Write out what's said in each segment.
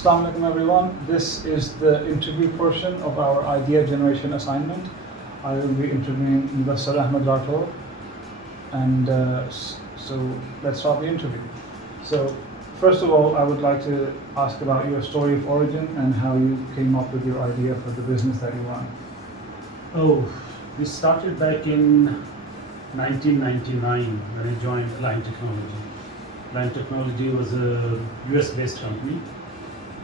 Assalamu alaikum everyone. This is the interview portion of our idea generation assignment. I will be interviewing Mudassar Ahmed Rathore, and so let's start the interview. So first of all, I would like to ask about your story of origin and how you came up with your idea for the business that you run. Oh, we started back in 1999 when I joined Line Technology. Line Technology was a US-based company,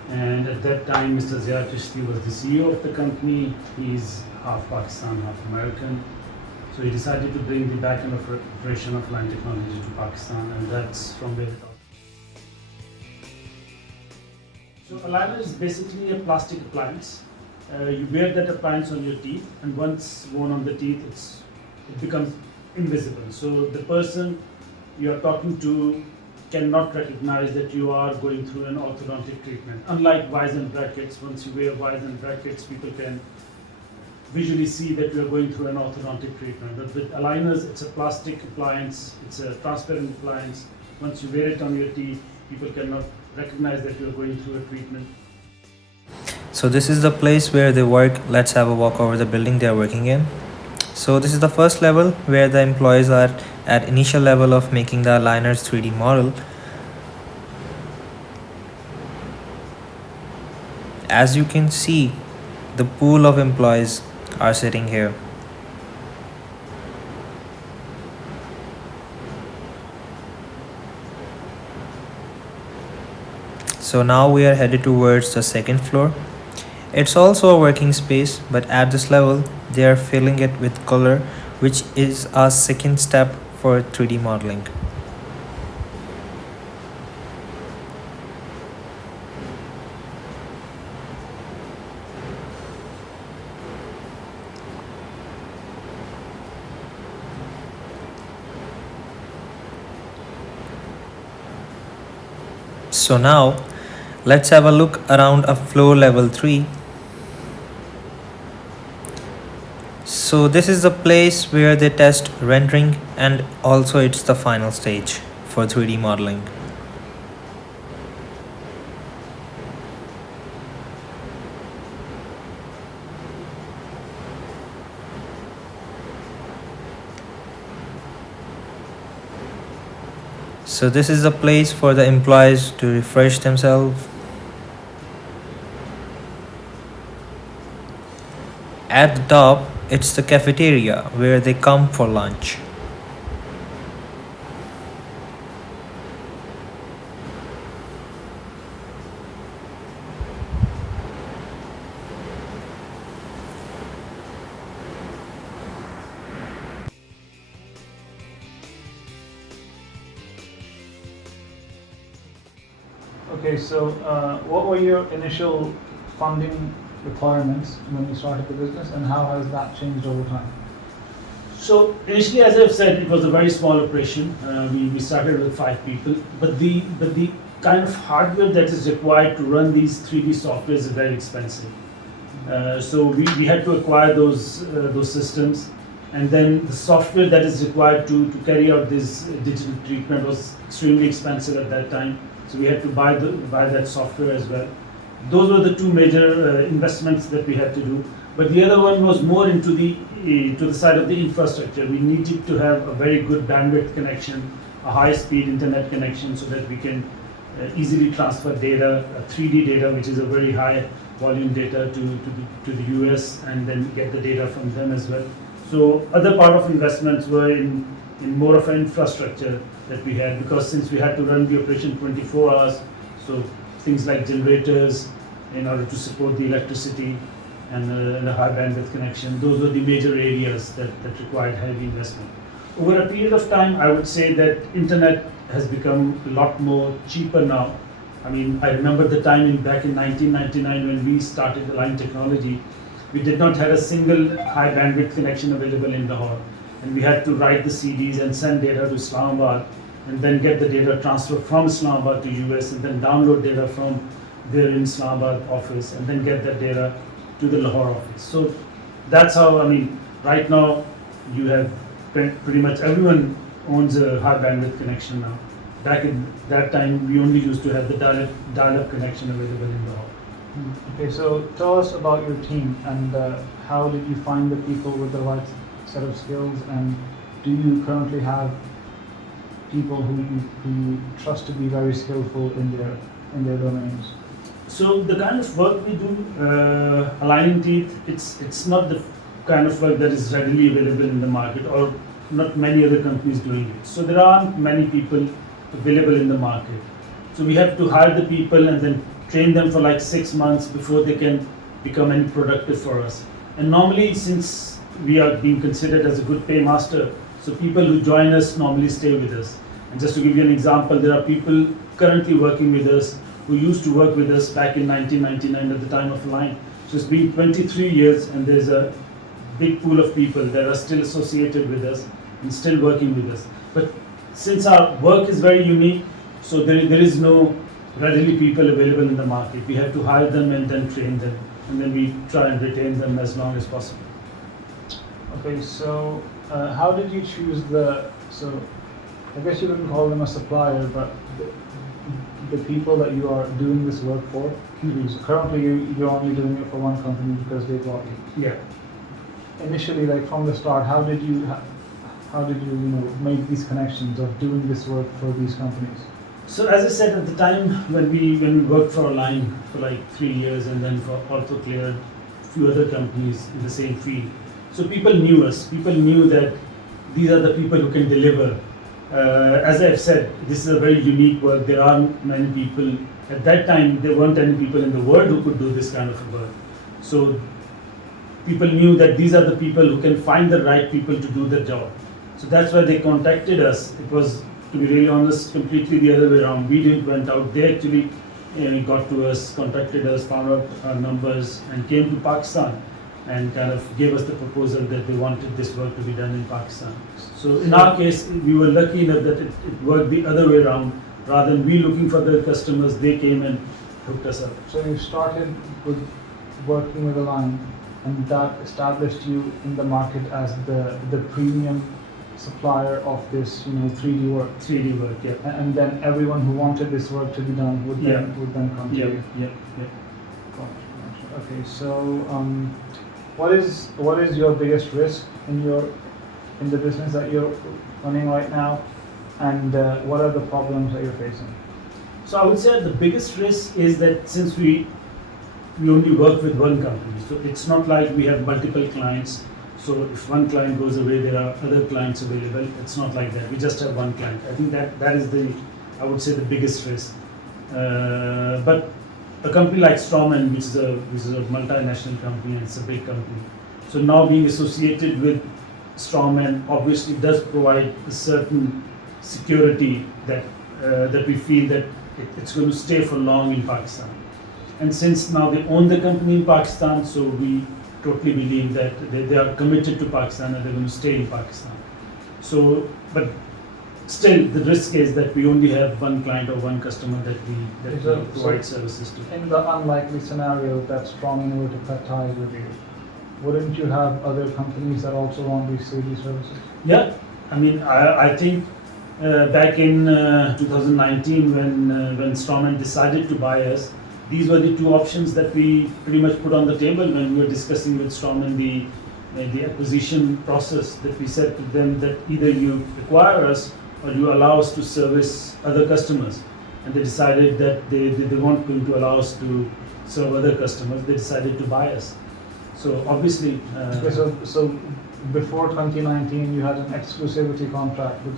and at that time Mr. Ziad Chishti was the CEO of the company. He's half Pakistan, half American. So he decided to bring the back-end of operation of Line Technology to Pakistan, and that's from where it all. So aligner is basically a plastic appliance. You wear that appliance on your teeth, and once worn on the teeth, it becomes invisible. So the person you are talking to cannot recognize that you are going through an orthodontic treatment. Unlike wires and brackets, once you wear wires and brackets, people can visually see that you are going through an orthodontic treatment. But with aligners, it's a plastic appliance, it's a transparent appliance. Once you wear it on your teeth, people cannot recognize that you are going through a treatment. So this is the place where they work. Let's have a walk over the building they are working in. So this is the first level where the employees are at initial level of making the aligners 3D model. As you can see, the pool of employees are sitting here. So now we are headed towards the second floor. It's also a working space, but at this level, they are filling it with color, which is a second step for 3D modeling. So now, let's have a look around a floor level 3. So this is the place where they test rendering, and also it's the final stage for 3D modeling. So this is the place for the employees to refresh themselves. At the top, it's the cafeteria where they come for lunch. Okay, so what were your initial funding requirements when you started the business, and how has that changed over time? So initially, as I've said, it was a very small operation. We started with 5 people, but the kind of hardware that is required to run these 3D softwares is very expensive. So we had to acquire those systems, and then the software that is required to carry out this digital treatment was extremely expensive at that time. So we had to buy that software as well. Those were the two major investments that we had to do. But the other one was more into the side of the infrastructure. We needed to have a very good bandwidth connection, a high-speed internet connection, so that we can easily transfer data, 3D data, which is a very high volume data, to the US, and then get the data from them as well. So other part of investments were in more of an infrastructure that we had, because since we had to run the operation 24 hours, so things like generators in order to support the electricity and a high bandwidth connection, those were the major areas that required heavy investment. Over a period of time, I would say that internet has become a lot more cheaper now. I mean, I remember the time back in 1999 when we started Line Technology, we did not have a single high bandwidth connection available in Lahore. And we had to write the CDs and send data to Islamabad, and then get the data transferred from Islamabad to US, and then download data from their in Islamabad office, and then get that data to the Lahore office. So that's how, I mean, right now you have pretty much everyone owns a high bandwidth connection now. back in that time, we only used to have the dial-up connection available in the hall. Okay, so tell us about your team and how did you find the people with the right set of skills, and do you currently have people who you trust to be very skillful in their domains? So the kind of work we do, aligning teeth, it's not the kind of work that is readily available in the market, or not many other companies doing it. So there aren't many people available in the market. So we have to hire the people and then train them for like 6 months before they can become any productive for us. And normally, since we are being considered as a good paymaster, so people who join us normally stay with us. And just to give you an example, there are people currently working with us who used to work with us back in 1999 at the time of Align. So it's been 23 years, and there's a big pool of people that are still associated with us and still working with us. But since our work is very unique, so there is no readily people available in the market. We have to hire them and then train them, and then we try and retain them as long as possible. Okay, so how did you choose so I guess you wouldn't call them a supplier, but the people that you are doing this work for? So currently you're only doing it for one company because they bought you. Yeah. Initially, like from the start, how did you make these connections of doing this work for these companies? So as I said, at the time when we worked for Align for like 3 years, and then for OrthoClear, a few other companies in the same field. So people knew us. People knew that these are the people who can deliver. As I've said, this is a very unique work. There aren't many people. At that time, there weren't any people in the world who could do this kind of work. So people knew that these are the people who can find the right people to do the job. So that's why they contacted us. It was, to be really honest, completely the other way around. We didn't went out. They actually got to us, contacted us, found out our numbers, and came to Pakistan and kind of gave us the proposal that they wanted this work to be done in Pakistan. So in our case, we were lucky enough that it worked the other way around. Rather than we looking for the customers, they came and hooked us up. So you started with working with Align, and that established you in the market as the premium supplier of this 3D work. 3D work, yeah. And then everyone who wanted this work to be done would then come to you. Yeah. Gotcha. Okay, so what is your biggest risk in the business that you're running right now, and what are the problems that you're facing? So I would say the biggest risk is that since we only work with one company, so it's not like we have multiple clients. So if one client goes away, there are other clients available. It's not like that. We just have one client. I think that is I would say, the biggest risk. But a company like Straumann, which is a multinational company and it's a big company, so now being associated with Straumann obviously does provide a certain security that we feel that it's going to stay for long in Pakistan. And since now they own the company in Pakistan, so we totally believe that they are committed to Pakistan and they're going to stay in Pakistan. So, but still, the risk is that we only have one client or one customer that we provide services to. In the unlikely scenario that Straumann were to cut ties with you, wouldn't you have other companies that also want these 3D services? Yeah, I mean, I think back in 2019 when Straumann decided to buy us, these were the two options that we pretty much put on the table when we were discussing with Straumann the acquisition process, that we said to them that either you acquire us or you allow us to service other customers. And they decided that they weren't going to allow us to serve other customers. They decided to buy us. So obviously... Okay, so before 2019 you had an exclusivity contract with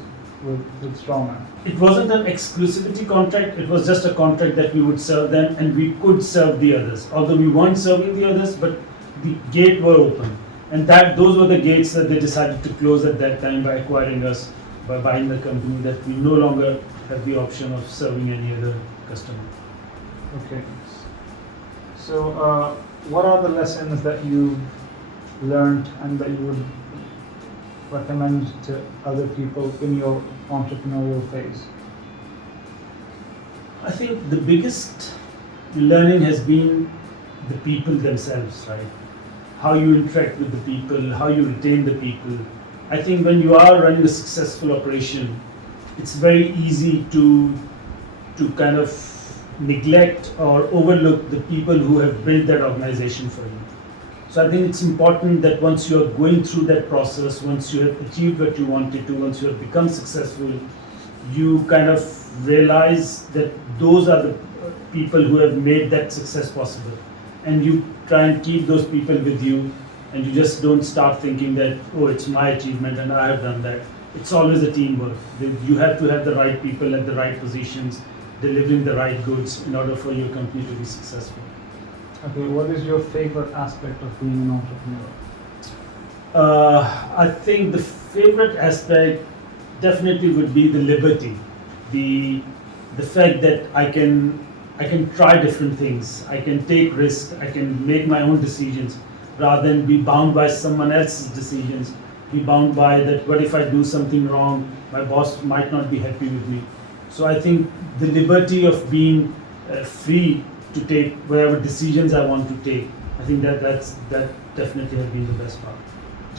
Straumann. It wasn't an exclusivity contract, it was just a contract that we would serve them and we could serve the others. Although we weren't serving the others, but the gate were open. And those were the gates that they decided to close at that time by acquiring us, by buying the company, that we no longer have the option of serving any other customer. Okay. So what are the lessons that you learned and that you would recommend to other people in your entrepreneurial phase? I think the biggest learning has been the people themselves, right? How you interact with the people, how you retain the people. I think when you are running a successful operation, it's very easy to kind of neglect or overlook the people who have built that organization for you. So I think it's important that once you are going through that process, once you have achieved what you wanted to, once you have become successful, you kind of realize that those are the people who have made that success possible. And you try and keep those people with you, and you just don't start thinking that, oh, it's my achievement and I have done that. It's always a teamwork. You have to have the right people at the right positions, delivering the right goods in order for your company to be successful. Okay, what is your favorite aspect of being an entrepreneur? I think the favorite aspect definitely would be the liberty, the fact that I can try different things, I can take risks, I can make my own decisions rather than be bound by someone else's decisions, be bound by that what if I do something wrong, my boss might not be happy with me. So I think the liberty of being free to take whatever decisions I want to take, I think that definitely has been the best part.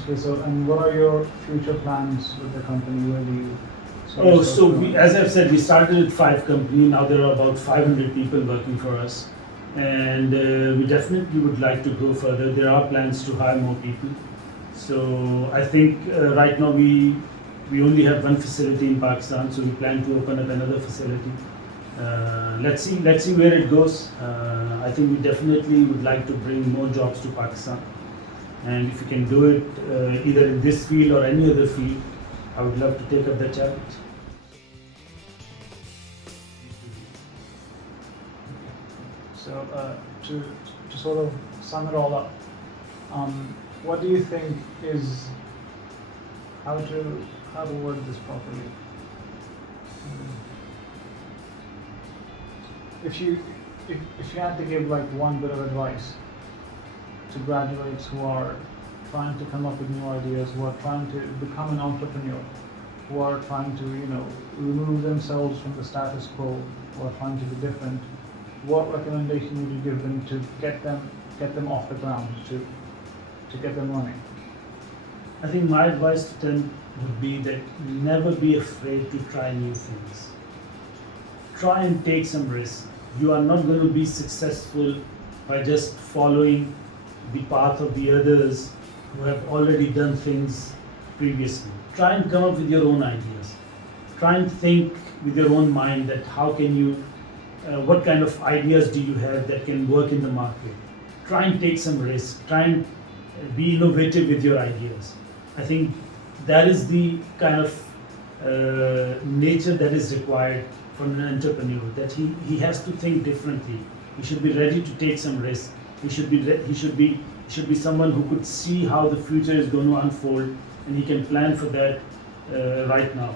Okay, so and what are your future plans with the company? Where do you? So we, as I've said, we started with 5 companies. Now there are about 500 people working for us, and we definitely would like to go further. There are plans to hire more people. So I think right now we only have one facility in Pakistan, so we plan to open up another facility. Let's see where it goes. I think we definitely would like to bring more jobs to Pakistan, and if we can do it either in this field or any other field, I would love to take up that challenge. So to sort of sum it all up, what do you think is how to word this properly? If you had to give like one bit of advice to graduates who are trying to come up with new ideas, who are trying to become an entrepreneur, who are trying to remove themselves from the status quo, who are trying to be different, what recommendation would you give them to get them off the ground, to get them running? I think my advice to them would be that never be afraid to try new things. Try and take some risk. You are not going to be successful by just following the path of the others who have already done things previously. Try and come up with your own ideas. Try and think with your own mind that how can you, what kind of ideas do you have that can work in the market. Try and take some risk. Try and be innovative with your ideas. I think that is the kind of nature that is required from an entrepreneur, that he has to think differently. He should be ready to take some risk. He should be someone who could see how the future is going to unfold, and he can plan for that right now.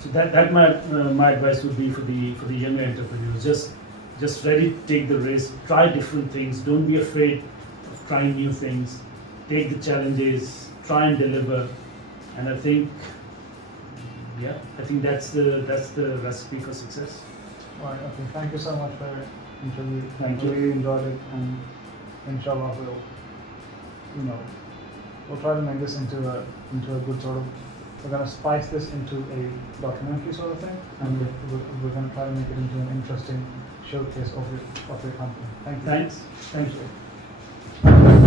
So that my advice would be for the younger entrepreneurs. Just ready to take the risk, try different things. Don't be afraid of trying new things. Take the challenges, try and deliver, and I think that's the recipe for success. All right. Okay. Thank you so much for your interview. Thank I you. really enjoyed it, and inshallah we'll try to make this into a good sort of. We're gonna spice this into a documentary sort of thing, and we're gonna try to make it into an interesting showcase of your company. Thank you. Thanks. Thank you.